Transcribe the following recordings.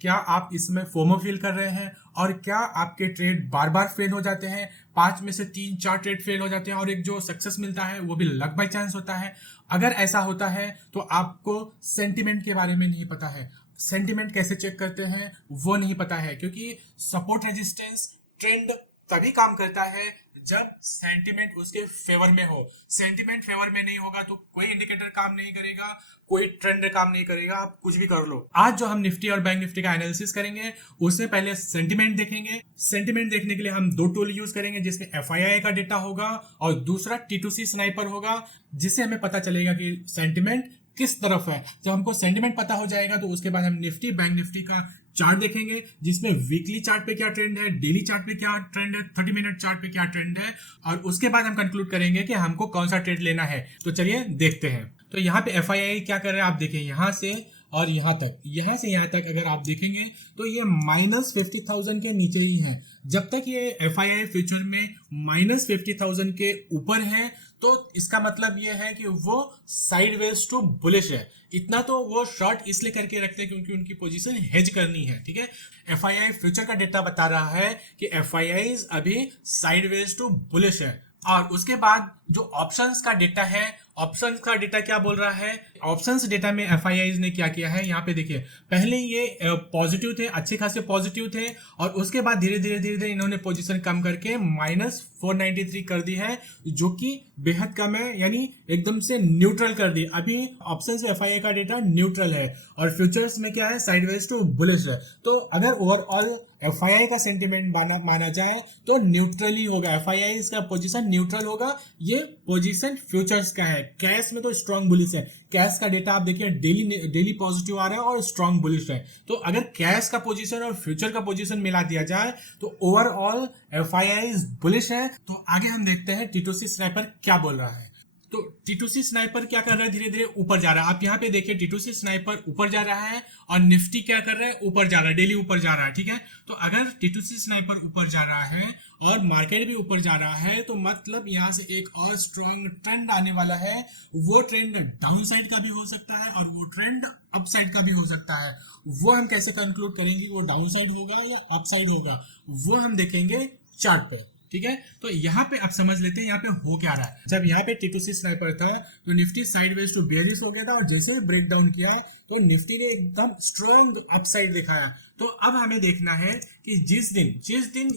क्या आप इसमें फोमो फील कर रहे हैं और क्या आपके ट्रेड बार बार फेल हो जाते हैं, 5 में से 3-4 ट्रेड फेल हो जाते हैं और एक जो सक्सेस मिलता है वो भी लक बाय चांस होता है। अगर ऐसा होता है तो आपको सेंटिमेंट के बारे में नहीं पता है। सेंटिमेंट कैसे चेक करते हैं वो नहीं पता है, क्योंकि सपोर्ट रेजिस्टेंस ट्रेंड तभी काम करता है जब सेंटिमेंट उसके फेवर में हो। सेंटिमेंट फेवर में नहीं होगा तो कोई इंडिकेटर काम नहीं करेगा, कोई ट्रेंड काम नहीं करेगा, आप कुछ भी कर लो। आज जो हम निफ्टी और बैंक निफ्टी का एनालिसिस करेंगे उससे पहले सेंटिमेंट देखेंगे। सेंटिमेंट देखने के लिए हम दो टूल यूज करेंगे, जिसमें एफआईआई का डेटा होगा और दूसरा T2C स्नाइपर होगा, जिससे हमें पता चलेगा कि सेंटिमेंट किस तरफ है। जब हमको सेंटिमेंट पता हो जाएगा तो उसके बाद हम निफ्टी बैंक निफ्टी का चार्ट देखेंगे, जिसमें वीकली चार्ट पे क्या ट्रेंड है, डेली चार्ट पे क्या ट्रेंड है, 30 मिनट चार्ट पे क्या ट्रेंड है, और उसके बाद हम कंक्लूड करेंगे कि हमको कौन सा ट्रेड लेना है। तो चलिए देखते हैं। तो यहाँ पे एफआईआई क्या कर रहे हैं आप देखें, यहाँ से और यहाँ तक, यहाँ से यहाँ तक अगर आप देखेंगे तो ये -50,000 के नीचे ही है। जब तक ये एफआईआई फ्यूचर में -50,000 के ऊपर है तो इसका मतलब ये है कि वो साइडवेज टू बुलिश है। इतना तो वो शॉर्ट इसलिए करके रखते हैं क्योंकि उनकी पोजीशन हेज करनी है, ठीक है। एफआईआई फ्यूचर का डेटा बता रहा है कि एफआईआई अभी साइडवेज टू बुलिश है। और उसके बाद जो ऑप्शंस का डेटा है, ऑप्शंस का डेटा क्या बोल रहा है, ऑप्शंस डेटा में एफआईआई ने क्या किया है, यहाँ पे देखिए पहले ये पॉजिटिव थे, अच्छे खासे पॉजिटिव थे, और उसके बाद धीरे धीरे इन्होंने पोजीशन कम करके -493 कर दी है, जो कि बेहद कम है, यानी एकदम से न्यूट्रल कर दी। अभी ऑप्शंस में एफआईआई का डेटा न्यूट्रल है और फ्यूचर्स में क्या है, साइडवेज टू बुलिश है। तो अगर ओवरऑल एफआईआई का सेंटिमेंट माना जाए तो न्यूट्रल ही होगा, एफआईआई इसका पोजीशन न्यूट्रल होगा। ये पोजीशन फ्यूचर्स का है। कैश में तो स्ट्रॉन्ग बुलिश है, कैश का डेटा आप देखिए डेली पॉजिटिव आ रहा है और स्ट्रॉन्ग बुलिश है। तो अगर कैश का पोजीशन और फ्यूचर का पोजीशन मिला दिया जाए तो ओवरऑल एफआईआई बुलिश है। तो आगे हम देखते हैं T2C स्नाइपर क्या बोल रहा है। तो T2C स्नाइपर क्या कर रहा है, धीरे धीरे ऊपर जा रहा है। आप यहाँ पे देखिए T2C स्नाइपर ऊपर जा रहा है और निफ्टी क्या कर रहा है, ऊपर जा रहा है, डेली ऊपर जा रहा है, ठीक है। तो अगर T2C स्नाइपर ऊपर जा रहा है और मार्केट भी ऊपर जा रहा है तो मतलब यहाँ से एक और स्ट्रॉन्ग ट्रेंड आने वाला है। वो ट्रेंड डाउन साइड का भी हो सकता है और वो ट्रेंड अप साइड का भी हो सकता है। वो हम कैसे कंक्लूड करेंगे वो डाउन साइड होगा या अप साइड होगा, वो हम देखेंगे चार्ट पे, ठीक है। तो यहाँ पे आप समझ लेते हैं यहाँ पे हो क्या रहा है। जब यहाँ पे T2C स्नाइपर था तो निफ्टी साइडवेज टू बेयरिश हो गया था और जैसे ही ब्रेक डाउन किया तो निफ्टी ने एकदम स्ट्रॉन्ग अपसाइड दिखाया। तो अब हमें देखना है कि जिस दिन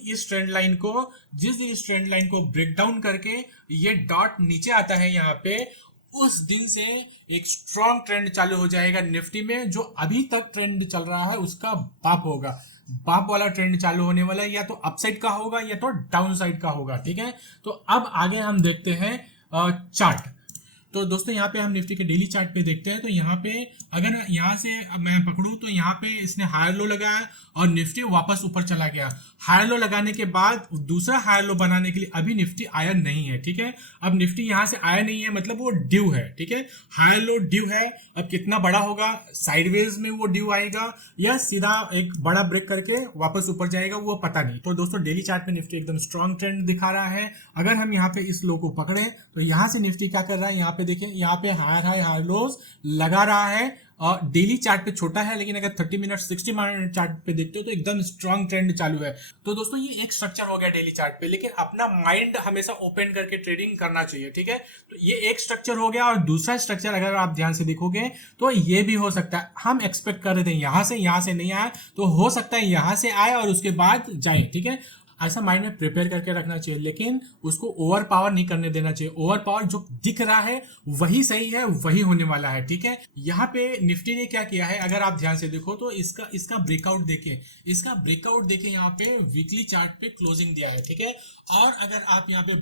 इस ट्रेंड लाइन को ब्रेक डाउन करके ये डॉट नीचे आता है यहाँ पे, उस दिन से एक स्ट्रॉन्ग ट्रेंड चालू हो जाएगा निफ्टी में। जो अभी तक ट्रेंड चल रहा है उसका बाप होगा, बाप वाला ट्रेंड चालू होने वाला है, या तो अपसाइड का होगा या तो डाउन साइड का होगा, ठीक है। तो अब आगे हम देखते हैं चार्ट। तो दोस्तों यहाँ पे हम निफ्टी के डेली चार्ट पे देखते हैं। तो यहाँ पे अगर यहाँ से मैं पकड़ूं तो यहाँ पे इसने हायर लो लगाया और निफ्टी वापस ऊपर चला गया। हायर लो लगाने के बाद दूसरा हायर लो बनाने के लिए अभी निफ्टी आया नहीं है, ठीक है। अब निफ्टी यहाँ से आया नहीं है मतलब वो ड्यू है, ठीक है। हायर लो ड्यू है, अब कितना बड़ा होगा, साइडवेज में वो ड्यू आएगा या सीधा एक बड़ा ब्रेक करके वापस ऊपर जाएगा, वो पता नहीं। तो दोस्तों डेली चार्ट में निफ्टी एकदम स्ट्रॉन्ग ट्रेंड दिखा रहा है। अगर हम यहाँ पे इस लो को पकड़े तो यहाँ से निफ्टी क्या कर रहा है, यहाँ पे देखिए यहाँ पे हायर हाई हायर लोज लगा रहा है और डेली चार्ट पे छोटा है, लेकिन अगर 30 मिनट 60 मिनट चार्ट पे देखते हो तो एकदम स्ट्रॉन्ग ट्रेंड चालू है। तो दोस्तों ये एक स्ट्रक्चर हो गया डेली चार्ट पे, लेकिन अपना माइंड हमेशा ओपन करके ट्रेडिंग करना चाहिए, ठीक है। तो ये एक स्ट्रक्चर हो गया और दूसरा स्ट्रक्चर अगर आप ध्यान से देखोगे तो ये भी हो सकता है। हम एक्सपेक्ट कर रहे थे यहाँ से नहीं आया, तो हो सकता है यहाँ से आए और उसके बाद जाए, ठीक है। ऐसा माइंड में प्रिपेयर करके रखना चाहिए, लेकिन उसको ओवर पावर नहीं करने देना चाहिए। ओवर पावर जो दिख रहा है वही सही है, वही होने वाला है, ठीक है। यहाँ पे निफ्टी ने क्या किया है, अगर आप ध्यान से देखो तो इसका ब्रेकआउट देखें, यहाँ पे वीकली चार्ट पे क्लोजिंग दिया है, ठीक है। और अगर आप यहाँ पे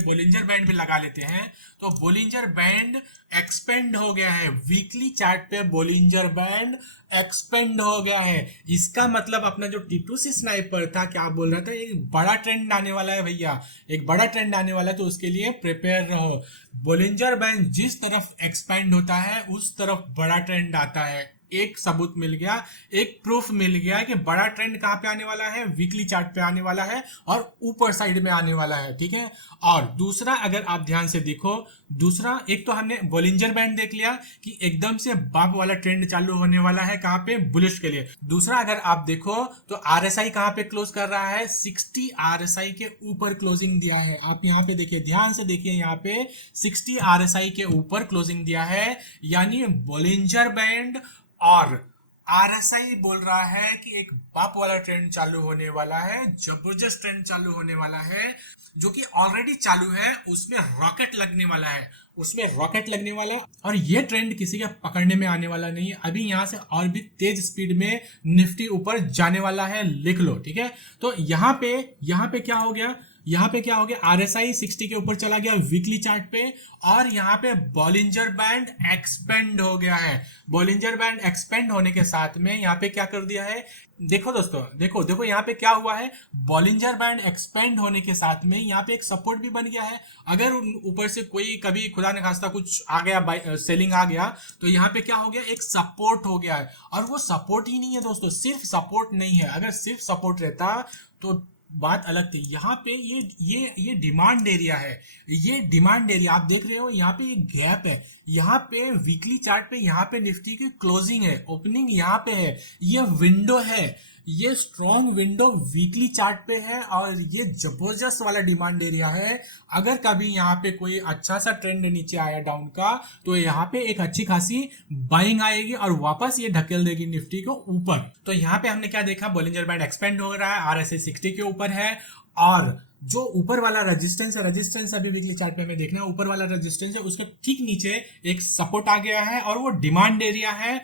बोलिंजर बैंड पे लगा लेते हैं तो बोलिंजर बैंड एक्सपेंड हो गया है। वीकली चार्ट पे बोलिंजर बैंड एक्सपेंड हो गया है। इसका मतलब अपना जो T2C स्नाइपर था क्या बोल रहा था, एक बड़ा ट्रेंड आने वाला है भैया, एक बड़ा ट्रेंड आने वाला है, तो उसके लिए प्रिपेयर रहो। बोलिंजर बैंड जिस तरफ एक्सपेंड होता है उस तरफ बड़ा ट्रेंड आता है, एक सबूत मिल गया, एक प्रूफ मिल गया कि बड़ा ट्रेंड कहां पे आने वाला है, वीकली चार्ट पे आने वाला है और ऊपर साइड में आने वाला है, ठीक है। और दूसरा अगर आप ध्यान से देखो, दूसरा एक तो हमने बॉलिंजर बैंड देख लिया कि एकदम से बाप वाला ट्रेंड चालू होने वाला है कहां पे, बुलिश के लिए। दूसरा अगर आप देखो तो आरएसआई कहां पे क्लोज कर रहा है, 60 आरएसआई के ऊपर क्लोजिंग दिया है। आप यहां पे देखिए, ध्यान से देखिए, यहां पे 60 आरएसआई के ऊपर क्लोजिंग दिया है, यानी बॉलिंजर बैंड और आरएसआई बोल रहा है कि एक बाप वाला ट्रेंड चालू होने वाला है, जबरदस्त ट्रेंड चालू होने वाला है, जो कि ऑलरेडी चालू है, उसमें रॉकेट लगने वाला है, उसमें रॉकेट लगने वाला है। और ये ट्रेंड किसी के पकड़ने में आने वाला नहीं है, अभी यहां से और भी तेज स्पीड में निफ्टी ऊपर जाने वाला है, लिख लो, ठीक है। तो यहां पे क्या हो गया, यहां पे क्या हो गया, आरएसआई 60 के ऊपर चला गया वीकली चार्ट पे, और यहां पे बॉलिंजर बैंड एक्सपेंड हो गया है। बॉलिंजर बैंड एक्सपेंड होने के साथ में यहां पे क्या कर दिया है, देखो दोस्तों, देखो यहां पे क्या हुआ है, बॉलिंजर बैंड एक्सपेंड होने के साथ में यहां पे एक सपोर्ट भी बन गया है। अगर ऊपर से कोई कभी खुदा न खास्ता कुछ आ गया, सेलिंग आ गया, तो यहां पे क्या हो गया, एक सपोर्ट हो गया है। और वो सपोर्ट ही नहीं है दोस्तों, सिर्फ सपोर्ट नहीं है, अगर सिर्फ सपोर्ट रहता तो बात अलग थी। यहाँ पे ये डिमांड एरिया है, ये डिमांड एरिया आप देख रहे हो, यहाँ पे एक गैप है, यहाँ पे वीकली चार्ट पे यहाँ पे निफ्टी की क्लोजिंग है, ओपनिंग यहाँ पे है, ये विंडो है, ये स्ट्रॉन्ग विंडो वीकली चार्ट पे है, और ये जबरदस्त वाला डिमांड एरिया है। अगर कभी यहाँ पे कोई अच्छा सा ट्रेंड नीचे आया डाउन का, तो यहाँ पे एक अच्छी खासी बाइंग आएगी और वापस ये ढकेल देगी निफ्टी को ऊपर। तो यहाँ पे हमने क्या देखा, बॉलिंजर बैंड एक्सपेंड हो रहा है, आरएसआई 60 के ऊपर है, और जो ऊपर वाला रेजिस्टेंस है, रेजिस्टेंस अभी वीकली चार्ट पे हमें देखना है, ऊपर वाला रेजिस्टेंस है, उसके ठीक नीचे एक सपोर्ट आ गया है, और वो डिमांड एरिया है,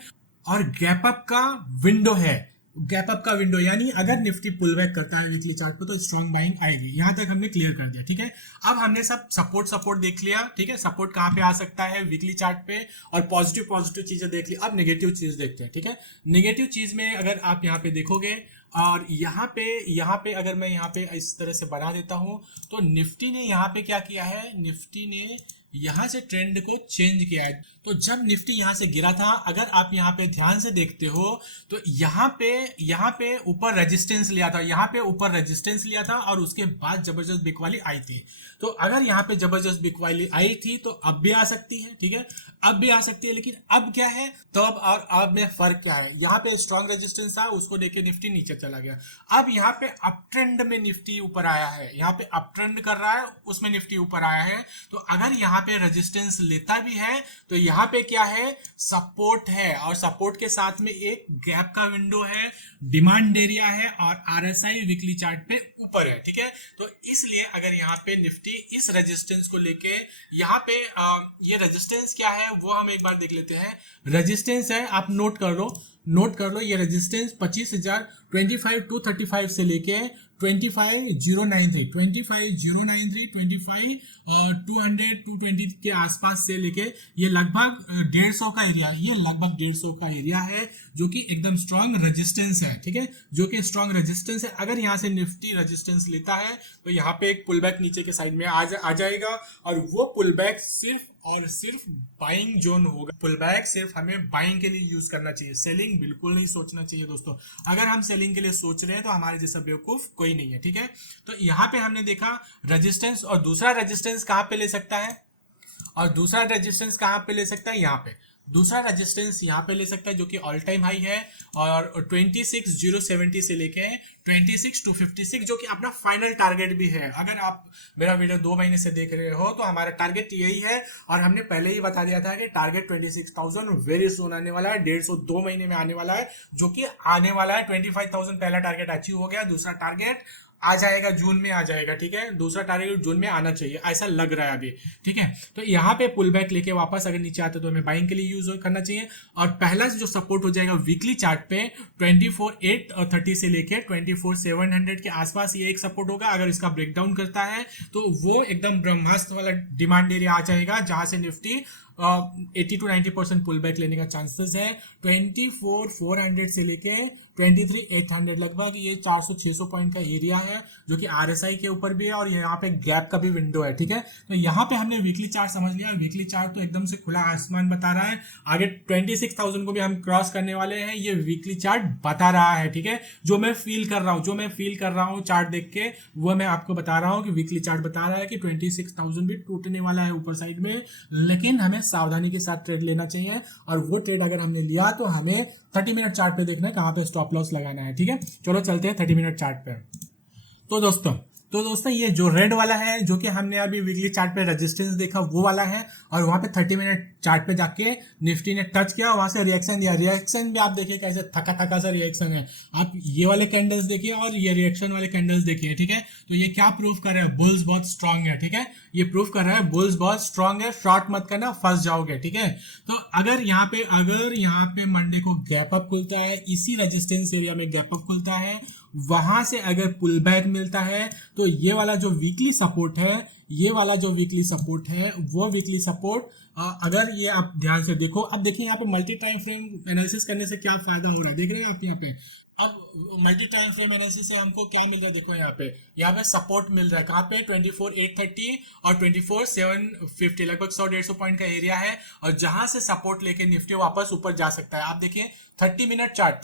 और गैप अप का विंडो है, गैप अप का विंडो, यानी अगर निफ्टी पुल बैक करता है वीकली चार्ट पे तो स्ट्रॉन्ग बाइंग आएगी। यहां तक हमने क्लियर कर दिया, ठीक है। अब हमने सब सपोर्ट देख लिया, ठीक है, सपोर्ट कहां पे आ सकता है वीकली चार्ट पे, और पॉजिटिव चीजें देख ली। अब नेगेटिव चीज देखते हैं, ठीक है। नेगेटिव चीज में अगर आप यहाँ पे देखोगे, और यहाँ पे अगर मैं यहाँ पे इस तरह से बना देता हूं, तो निफ्टी ने यहाँ पे क्या किया है, निफ्टी ने यहां से ट्रेंड को चेंज किया है। तो जब निफ्टी यहां से गिरा था, अगर आप यहाँ पे ध्यान से देखते हो, तो यहाँ पे ऊपर रेजिस्टेंस लिया था, यहाँ पे ऊपर रेजिस्टेंस लिया था, और उसके बाद जबरदस्त बिक वाली आई थी। तो अगर यहाँ पे जबरदस्त बिक वाली आई थी तो अब भी आ सकती है, ठीक है, अब भी आ सकती है। लेकिन अब क्या है, तो अब में फर्क क्या है, यहाँ पे स्ट्रॉन्ग रेजिस्टेंस था, उसको देख के निफ्टी नीचे चला गया। अब यहाँ पे अप ट्रेंड में निफ्टी ऊपर आया है, यहाँ पे अप ट्रेंड कर रहा है, उसमें निफ्टी ऊपर आया है। तो अगर यहाँ पे रेजिस्टेंस लेता भी है, तो यहाँ पे क्या है, सपोर्ट है, और सपोर्ट के साथ में एक गैप का विंडो है, डिमांड एरिया है, और आरएसआई वीकली चार्ट पे ऊपर है, ठीक है। तो इसलिए अगर यहाँ पे निफ्टी इस रेजिस्टेंस को लेके, यहाँ पे ये रेजिस्टेंस क्या है वो हम एक बार देख लेते हैं। रेजिस्टेंस है, आप नोट कर लो, ये रेजिस्टेंस 25,000 25,235 से लेके 25,093 220 के आसपास से लेके ये लगभग 150 का एरिया, ये लगभग 150 का एरिया है, जो कि एकदम स्ट्रॉन्ग रेजिस्टेंस है, ठीक है, जो कि स्ट्रॉन्ग रेजिस्टेंस है। अगर यहाँ से निफ्टी रेजिस्टेंस लेता है, तो यहाँ पे एक पुल बैक नीचे के साइड में आ जाएगा, और वो पुल बैक सिर्फ और सिर्फ बाइंग जोन होगा। पुल बैक सिर्फ हमें बाइंग के लिए यूज करना चाहिए, सेलिंग बिल्कुल नहीं सोचना चाहिए दोस्तों। अगर हम सेलिंग के लिए सोच रहे हैं तो हमारे जैसा बेवकूफ कोई नहीं है, ठीक है। तो यहाँ पे हमने देखा रेजिस्टेंस, और दूसरा रेजिस्टेंस कहाँ पे ले सकता है, यहाँ पे दूसरा रेजिस्टेंस यहाँ पे ले सकता है, जो कि ऑल टाइम हाई है, और 26,070 से लेके 26,256, जो कि अपना फाइनल टारगेट भी है। अगर आप मेरा वीडियो 2 महीने से देख रहे हो, तो हमारा टारगेट यही है, और हमने पहले ही बता दिया था कि टारगेट 26,000 वेरी सून आने वाला है, 150 2 महीने में आने वाला है, जो कि आने वाला है। 25,000 पहला टारगेट अचीव हो गया, दूसरा टारगेट आ जाएगा, जून में आ जाएगा, ठीक है, दूसरा टारगेट जून में आना चाहिए, ऐसा लग रहा है अभी, ठीक है। तो यहाँ पे पुल बैक लेके वापस अगर नीचे आते तो हमें बाइंग के लिए यूज करना चाहिए। और पहला जो सपोर्ट हो जाएगा वीकली चार्ट पे 24,830 से लेके 24,700 के आसपास, ये एक सपोर्ट होगा। अगर इसका ब्रेकडाउन करता है तो वो एकदम ब्रह्मास्त्र वाला डिमांड एरिया आ जाएगा, जहां से निफ्टी 80 to 90% पुल बैक लेने का चांसेस है। 24,400 से लेके 23,800 लगभग ये 400-600 पॉइंट का एरिया है जो कि RSI के ऊपर भी है और यहाँ पे गैप का भी विंडो है, ठीक है। तो यहाँ पे हमने वीकली चार्ट समझ लिया। वीकली चार्ट तो एकदम से खुला आसमान बता रहा है, आगे 26,000 को भी हम क्रॉस करने वाले हैं, ये वीकली चार्ट बता रहा है, ठीक है। जो मैं फील कर रहा हूँ चार्ट देख के, वो मैं आपको बता रहा हूँ कि वीकली चार्ट बता रहा है कि 26,000 भी टूटने वाला है ऊपर साइड में, लेकिन हमें सावधानी के साथ ट्रेड लेना चाहिए। और वो ट्रेड अगर हमने लिया तो हमें 30 मिनट चार्ट पे देखना है कहाँ पे स्टॉप लॉस लगाना है, ठीक है। चलो चलते हैं 30 मिनट चार्ट पे। तो दोस्तों ये जो रेड वाला है जो कि हमने अभी वीकली चार्ट पे रेजिस्टेंस देखा वो वाला है, और वहां पे 30 मिनट चार्ट पे जाके निफ्टी ने टच किया, वहां से रिएक्शन दिया। रिएक्शन भी आप देखिए कैसे थका सा रिएक्शन है। आप ये वाले कैंडल्स देखिए और ये रिएक्शन वाले कैंडल्स देखिए, ठीक है। तो ये क्या प्रूफ कर रहा है? बुल्स बहुत स्ट्रांग है, ठीक है। ये प्रूफ कर रहा है बुल्स बहुत स्ट्रांग है, शॉर्ट मत करना, फंस जाओगे, ठीक है। तो अगर यहाँ पे मंडे को गैप अप खुलता है, इसी रेजिस्टेंस एरिया में गैप अप खुलता है, वहां से अगर पुल बैक मिलता है तो ये वाला जो वीकली सपोर्ट है, वो वीकली सपोर्ट अगर ये आप ध्यान से देखो, अब देखिए यहाँ पे मल्टी टाइम फ्रेम एनालिसिस करने से क्या फायदा हो रहा है, देख रहे हैं आप यहाँ पे। अब मल्टी टाइम फ्रेम एनालिसिस से हमको क्या मिल रहा है, देखो यहाँ पे सपोर्ट मिल रहा है कहाँ पे, 24,830 और 24,750, लगभग 100-150 पॉइंट का एरिया है, और जहां से सपोर्ट लेके निफ्टी वापस ऊपर जा सकता है। आप देखिए 30 मिनट चार्ट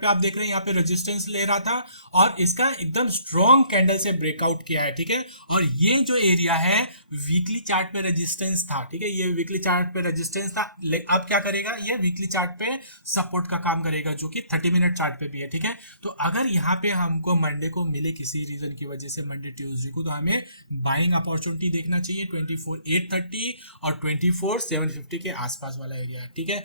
पे आप देख रहे हैं यहाँ पे रेजिस्टेंस ले रहा था और इसका एकदम स्ट्रॉन्ग कैंडल से ब्रेकआउट किया है, ठीक है। और ये जो एरिया है वीकली चार्ट पे रेजिस्टेंस था, ठीक है, ये वीकली चार्ट पे रेजिस्टेंस था। अब क्या करेगा, ये वीकली चार्ट पे सपोर्ट का काम करेगा जो कि 30 मिनट चार्ट पे भी है, ठीक है। तो अगर यहाँ पे हमको मंडे को मिले किसी रीजन की वजह से मंडे ट्यूसडे को, तो हमें बाइंग अपॉर्चुनिटी देखना चाहिए 24,830 और 24,750 के आसपास वाला एरिया, ठीक है।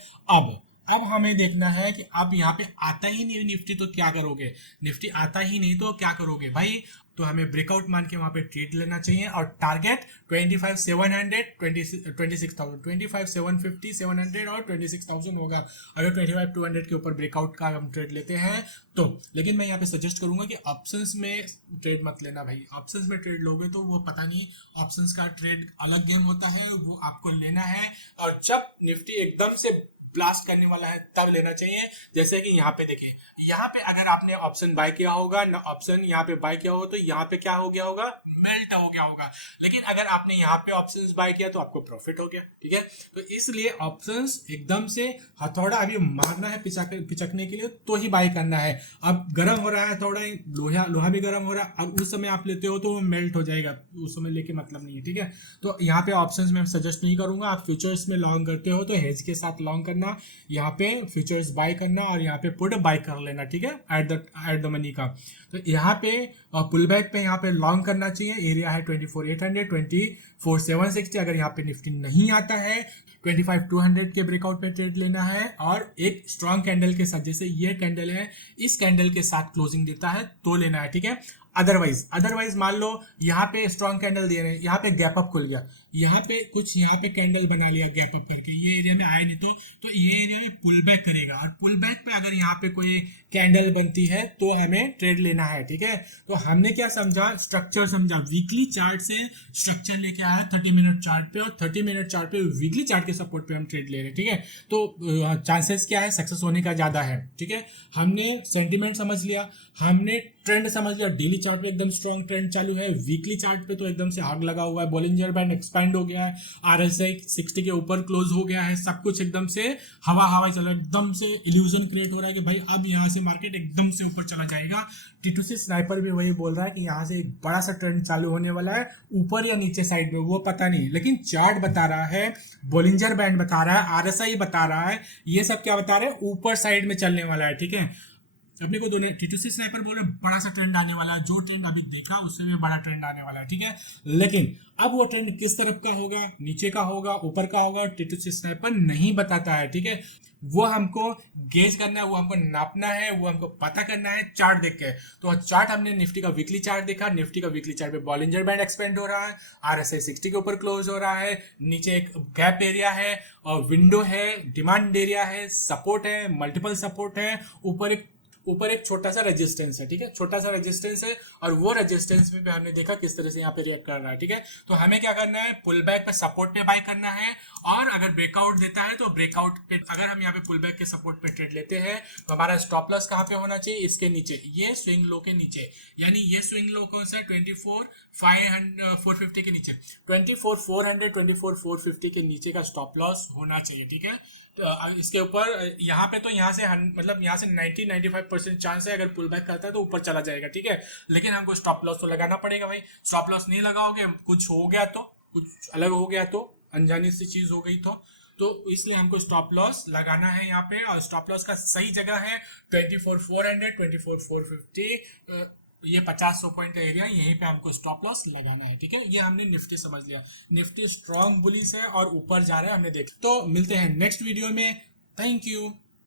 अब हमें देखना है कि अब यहाँ पे आता ही नहीं निफ्टी तो क्या करोगे, निफ्टी आता ही नहीं तो क्या करोगे भाई। तो हमें ब्रेकआउट मान के वहां पे ट्रेड लेना चाहिए, और टारगेट 25,700, 26,000, 25,750, 700 और 26,000 होगा अगर 25,200 के ऊपर ब्रेकआउट का हम ट्रेड लेते हैं तो। लेकिन मैं यहाँ पे सजेस्ट करूंगा कि ऑप्शंस में ट्रेड मत लेना भाई। ऑप्शंस में ट्रेड लोगे तो वो पता नहीं, ऑप्शंस का ट्रेड अलग गेम होता है, वो आपको लेना है, और जब निफ्टी एकदम से ब्लास्ट करने वाला है तब लेना चाहिए। जैसे कि यहाँ पे देखिए, यहाँ पे अगर आपने ऑप्शन बाय किया होगा ना, ऑप्शन यहाँ पे बाय किया हो तो यहाँ पे क्या हो गया होगा, मेल्ट हो गया होगा। लेकिन अगर आपने यहाँ पे ऑप्शंस बाय किया तो आपको प्रॉफिट हो गया, ठीक है। तो इसलिए ऑप्शंस एकदम से हथौड़ा अभी मारना है पिचकने के लिए तो ही बाय करना है। अब गर्म हो रहा है थोड़ा, लोहा भी गर्म हो रहा है, अब उस समय आप लेते हो तो वो मेल्ट हो जाएगा, उस समय लेके मतलब नहीं है, ठीक है। तो यहाँ पे ऑप्शंस में सजेस्ट नहीं करूंगा। आप फ्यूचर्स में लॉन्ग करते हो तो हेज के साथ लॉन्ग करना, यहाँ पे फ्यूचर्स बाय करना और यहाँ पे पुट बाय कर लेना, ठीक है, एट द मनी का। तो यहाँ पे पुल बैक पे यहाँ पे लॉन्ग करना चाहिए, एरिया है 24,800, 24,760। अगर यहाँ पे निफ्टी नहीं आता है 25,200 के ब्रेकआउट पे ट्रेड लेना है, और एक स्ट्रॉन्ग कैंडल के साथ, जैसे ये कैंडल है, इस कैंडल के साथ क्लोजिंग देता है तो लेना है, ठीक है। अदरवाइज मान लो यहाँ पे स्ट्रॉन्ग कैंडल दे रहे हैं, यहाँ पे गैप अप खुल गया, यहाँ पे कैंडल बना लिया गैप अप करके, ये एरिया में आए नहीं तो ये एरिया में पुल बैक करेगा, और पुल बैक पे अगर यहाँ पे कोई कैंडल बनती है तो हमें ट्रेड लेना है, ठीक है। तो हमने क्या समझा, स्ट्रक्चर समझा, वीकली चार्ट से स्ट्रक्चर लेके आया 30 मिनट चार्ट पे, और 30 मिनट चार्ट पे वीकली चार्ट के सपोर्ट पे हम ट्रेड ले रहे हैं, ठीक है। तो चांसेस क्या है, सक्सेस होने का ज्यादा है, ठीक है। हमने सेंटिमेंट समझ लिया, हमने ट्रेंड समझ लिया, डेली चार्ट पे एकदम स्ट्रॉन्ग ट्रेंड चालू है, वीकली चार्ट पे तो एकदम से आग लगा हुआ है, बॉलिंजर बैंड एक्सपैंड हो गया है, RSI 60 के ऊपर क्लोज हो गया है, सब कुछ एकदम से हवा चल रहा है, एकदम से इल्यूजन क्रिएट हो रहा है कि भाई अब यहाँ से मार्केट एकदम से ऊपर चला जाएगा। T2C स्नाइपर भी वही बोल रहा है कि यहाँ से एक बड़ा सा ट्रेंड चालू होने वाला है, ऊपर या नीचे साइड में वो पता नहीं, लेकिन चार्ट बता रहा है, बॉलिंजर बैंड बता रहा है, RSI बता रहा है, ये सब क्या बता रहे हैं, ऊपर साइड में चलने वाला है, ठीक है। अपने को दोनों T2C स्नाइपर बोल रहे बड़ा सा ट्रेंड आने वाला है, जो ट्रेंड अभी देखा उससे भी बड़ा ट्रेंड आने वाला है, ठीक है। लेकिन अब वो ट्रेंड किस तरफ का होगा, नीचे का होगा, ऊपर का होगा, T2C स्नाइपर नहीं बताता है, ठीक है। वो हमको गेज करना है, वो हमको नापना है, वो हमको पता करना है चार्ट देख के। तो चार्ट हमने निफ्टी का वीकली चार्ट देखा, निफ्टी का वीकली चार्ट पे बॉलिंजर बैंड एक्सपेंड हो रहा है, RSI 60 के ऊपर क्लोज हो रहा है, नीचे एक गैप एरिया है और विंडो है, डिमांड एरिया है, सपोर्ट है, मल्टीपल सपोर्ट है, ऊपर एक ऊपर एक छोटा सा रेजिस्टेंस है, ठीक है, छोटा सा रेजिस्टेंस है, और वो रेजिस्टेंस पे हमने देखा किस तरह से यहाँ पे रिएक्ट कर रहा है, ठीक है। तो हमें क्या करना है, पुल बैक पे सपोर्ट पे बाय करना है, और अगर ब्रेकआउट देता है तो ब्रेकआउट पे, अगर हम यहाँ पे पुल बैक के सपोर्ट पे ट्रेड लेते हैं तो हमारा स्टॉप लॉस कहाँ पे होना चाहिए, इसके नीचे, ये स्विंग लो के नीचे, यानी ये स्विंग लो कौन सा है, 24,450 के नीचे, 24,400 24,450 के नीचे का स्टॉप लॉस होना चाहिए, ठीक है। तो इसके ऊपर यहाँ पे तो यहाँ से मतलब यहाँ से 90-95% चांस है, अगर पुल बैक करता है तो ऊपर चला जाएगा, ठीक है। लेकिन हमको स्टॉप लॉस तो लगाना पड़ेगा भाई, स्टॉप लॉस नहीं लगाओगे, कुछ हो गया तो, कुछ अलग हो गया तो, अनजानी सी चीज हो गई तो इसलिए हमको स्टॉप लॉस लगाना है यहाँ पे, और स्टॉप लॉस का सही जगह है 24,400 24,450, ये 50-100 पॉइंट एरिया, यहीं पे हमको स्टॉप लॉस लगाना है, ठीक है। ये हमने निफ्टी समझ लिया, निफ्टी स्ट्रॉन्ग बुलिश है और ऊपर जा रहा है, हमने देखा। तो मिलते हैं नेक्स्ट वीडियो में, थैंक यू।